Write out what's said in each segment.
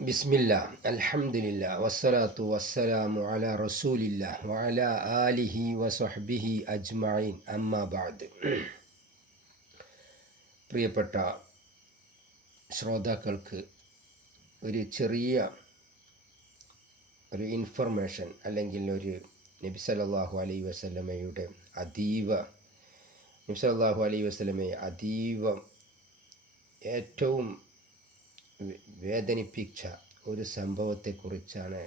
ബിസ്മില്ല അലഹമില്ല വസ്സലാത്തു വസ്സലാമു അല റസൂലില്ല വഅല ആലിഹി വസ്വഹ്ബിഹി അജ്മഈൻ. അമ്മാബാദ് പ്രിയപ്പെട്ട ശ്രോതാക്കൾക്ക് ഒരു ചെറിയ ഒരു ഇൻഫർമേഷൻ അല്ലെങ്കിൽ ഒരു നബി സല്ലല്ലാഹു അലൈഹി വസല്ലമയുടെ അതീവ നബി സല്ലല്ലാഹു അലൈഹി വസല്ലമയെ അതീവ ഏറ്റവും വേദനിപ്പിച്ച ഒരു സംഭവത്തെക്കുറിച്ചാണ്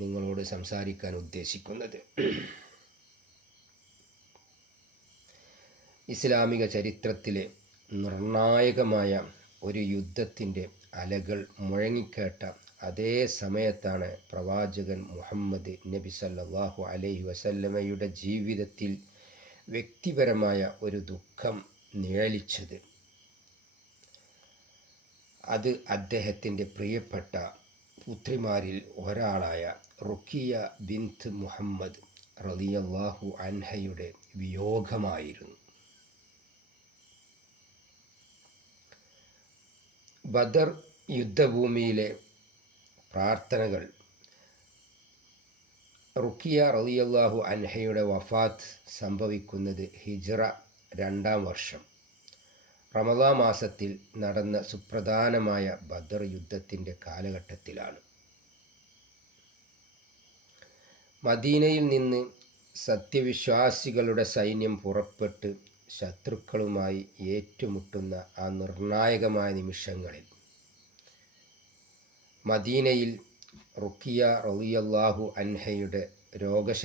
നിങ്ങളോട് സംസാരിക്കാൻ ഉദ്ദേശിക്കുന്നത്. ഇസ്ലാമിക ചരിത്രത്തിലെ നിർണായകമായ ഒരു യുദ്ധത്തിന്റെ അലകൾ മുഴങ്ങിക്കേട്ട അതേ സമയത്താണ് പ്രവാചകൻ മുഹമ്മദ് നബി സല്ലാഹു അലൈഹി വസല്ലമയുടെ ജീവിതത്തിൽ വ്യക്തിപരമായ ഒരു ദുഃഖം നിഴലിച്ചത്. അത് അദ്ദേഹത്തിന്റെ പ്രിയപ്പെട്ട പുത്രിമാരിൽ ഒരാളായ റുഖിയ ബിന്ത് മുഹമ്മദ് റളിയല്ലാഹു അൻഹയുടെ വിയോഗമായിരുന്നു. ബദർ യുദ്ധഭൂമിയിലെ പ്രാർത്ഥനകൾ റുഖിയ റളിയല്ലാഹു അൻഹയുടെ വഫാത്ത് സംഭവിക്കുന്നത് ഹിജ്റ രണ്ടാം വർഷം. റമദാ മാസത്തിൽ നടന്ന സുപ്രധാനമായ ബദർ യുദ്ധത്തിന്റെ കാലഘട്ടത്തിലാണ്. മദീനയിൽ നിന്ന് സത്യവിശ്വാസികളുടെ സൈന്യം പുറപ്പെട്ട് ശത്രുക്കളുമായി ഏറ്റുമുട്ടുന്ന ആ നിർണായകമായ നിമിഷങ്ങളിൽ മദീനയിൽ റുക്കിയ റളിയല്ലാഹു അൻഹയുടെ രോഗശ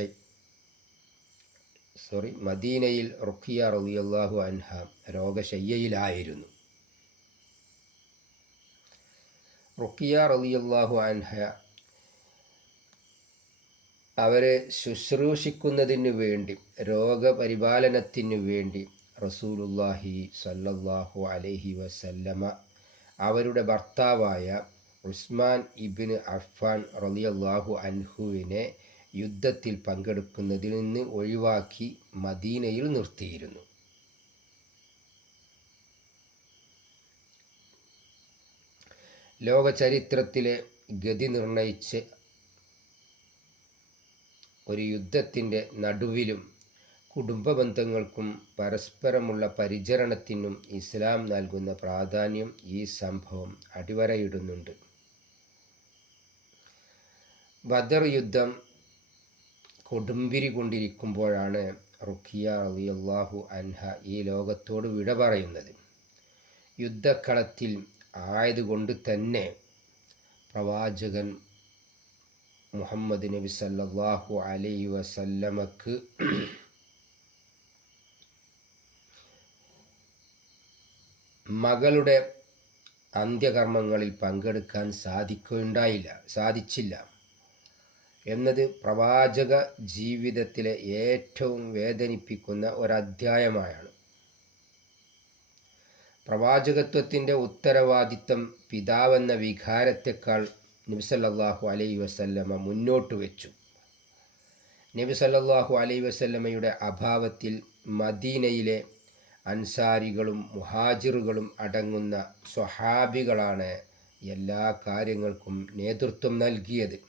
സോറി മദീനയിൽ റുഖിയ റളിയല്ലാഹു അൻഹ രോഗശയ്യയിലായിരുന്നു. റുഖിയ റളിയല്ലാഹു അൻഹ അവരെ ശുശ്രൂഷിക്കുന്നതിന് വേണ്ടി രോഗപരിപാലനത്തിന് വേണ്ടി റസൂലുല്ലാഹി സല്ലല്ലാഹു അലൈഹി വസല്ലമ അവരുടെ ഭർത്താവായ ഉസ്മാൻ ഇബിന് അഫ്ഫാൻ റളിയല്ലാഹു അൻഹുവിനെ യുദ്ധത്തിൽ പങ്കെടുക്കുന്നതിൽ നിന്ന് ഒഴിവാക്കി മദീനയിൽ നിർത്തിയിരുന്നു. ലോക ചരിത്രത്തിലെ ഗതി നിർണയിച്ച് ഒരു യുദ്ധത്തിന്റെ നടുവിലും കുടുംബ ബന്ധങ്ങൾക്കും പരസ്പരമുള്ള പരിചരണത്തിനും ഇസ്ലാം നൽകുന്ന പ്രാധാന്യം ഈ സംഭവം അടിവരയിടുന്നുണ്ട്. ബദർ യുദ്ധം കൊടുമ്പിരി കൊണ്ടിരിക്കുമ്പോഴാണ് റുഖിയ അലി അള്ളാഹു അൻഹ ഈ ലോകത്തോട് വിട പറയുന്നത്. യുദ്ധക്കളത്തിൽ ആയതുകൊണ്ട് തന്നെ പ്രവാചകൻ മുഹമ്മദ് നബി സല്ലാഹു അലൈ വസല്ലമക്ക് മകളുടെ അന്ത്യകർമ്മങ്ങളിൽ പങ്കെടുക്കാൻ സാധിക്കുകയുണ്ടായില്ല സാധിച്ചില്ല. എന്നത് പ്രവാചക ജീവിതത്തിലെ ഏറ്റവും വേദനിപ്പിക്കുന്ന ഒരധ്യായമായാണ്. പ്രവാചകത്വത്തിന്റെ ഉത്തരവാദിത്തം പിതാവെന്ന വികാരത്തെക്കാൾ നബിസല്ലാഹു അലൈ വസല്ലമ മുന്നോട്ട് വെച്ചു. നബിസല്ലാഹു അലൈ വസല്ലമയുടെ അഭാവത്തിൽ മദീനയിലെ അൻസാരികളും മുഹാജിറുകളും അടങ്ങുന്ന സ്വഹാബികളാണ് എല്ലാ കാര്യങ്ങൾക്കും നേതൃത്വം നൽകിയത്.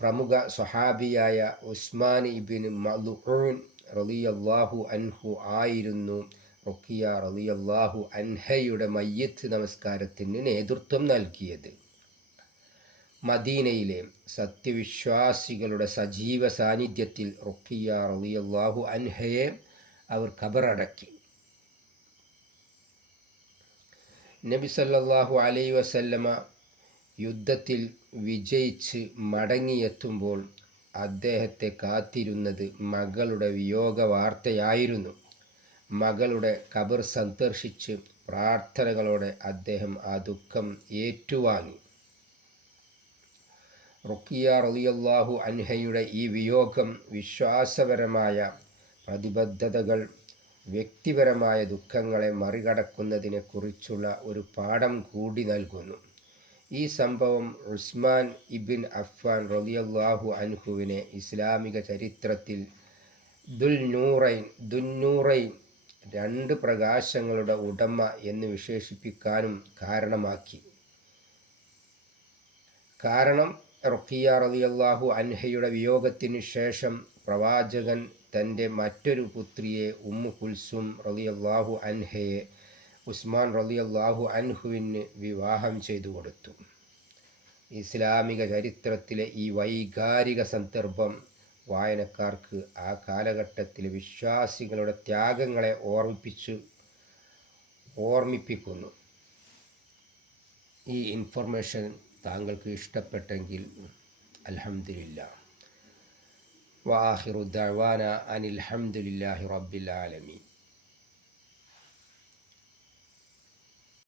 പ്രമുഖ സ്വഹാബിയായ ഉസ്മാൻ ഇബിൻ മലുഹൂൻ റളിയല്ലാഹു അൻഹു ആയിരുന്നു. റുക്കിയ റളിയല്ലാഹു അൻഹയുടെ മയ്യത്ത് നമസ്കാരത്തിന് നേതൃത്വം നൽകിയത്. മദീനയിലെ സത്യവിശ്വാസികളുടെ സജീവ സാന്നിധ്യത്തിൽ റുക്കിയ റളിയല്ലാഹു അൻഹയെ അവർ ഖബറടക്കി. നബി സല്ലാഹു അലൈ വസല്ലമ യുദ്ധത്തിൽ വിജയിച്ച് മടങ്ങിയെത്തുമ്പോൾ അദ്ദേഹത്തെ കാത്തിരുന്നത് മകളുടെ വിയോഗ വാർത്തയായിരുന്നു മകളുടെ കബർ സന്ദർശിച്ച് പ്രാർത്ഥനകളോടെ അദ്ദേഹം ആ ദുഃഖം ഏറ്റുവാങ്ങി. റുക്കിയ റളിയല്ലാഹു അൻഹയുടെ ഈ വിയോഗം വിശ്വാസപരമായ പ്രതിബദ്ധതകൾ വ്യക്തിപരമായ ദുഃഖങ്ങളെ മറികടക്കുന്നതിനെക്കുറിച്ചുള്ള ഒരു പാഠം കൂടി നൽകുന്നു. ഈ സംഭവം ഉസ്മാൻ ഇബിൻ അഫ്ഫാൻ റളിയല്ലാഹു അൻഹുവിനെ ഇസ്ലാമിക ചരിത്രത്തിൽ ദുൽ നൂറൈൻ ദുന്നൂറൈൻ രണ്ട് പ്രകാശങ്ങളുടെ ഉടമ എന്ന് വിശേഷിപ്പിക്കാനും കാരണമാക്കി. കാരണം റുഖിയ റളിയല്ലാഹു അൻഹയുടെ വിയോഗത്തിന് ശേഷം പ്രവാചകൻ തന്റെ മറ്റൊരു പുത്രിയെ ഉമ്മു കുൽസും റളിയല്ലാഹു അൻഹയെ ഉസ്മാൻ റലി അള്ളാഹു അൻഹുവിന് വിവാഹം ചെയ്തു കൊടുത്തു. ഇസ്ലാമിക ചരിത്രത്തിലെ ഈ വൈകാരിക സന്ദർഭം വായനക്കാർക്ക് ആ കാലഘട്ടത്തിലെ വിശ്വാസികളുടെ ത്യാഗങ്ങളെ ഓർമ്മിപ്പിച്ച് ഓർമ്മിപ്പിക്കുന്നു. ഈ ഇൻഫർമേഷൻ താങ്കൾക്ക് ഇഷ്ടപ്പെട്ടെങ്കിൽ അലഹമില്ല വാഹിറു ദഅവാന അനിൽ ഹംദുലില്ലാഹി റബ്ബിൽ ആലമീൻ.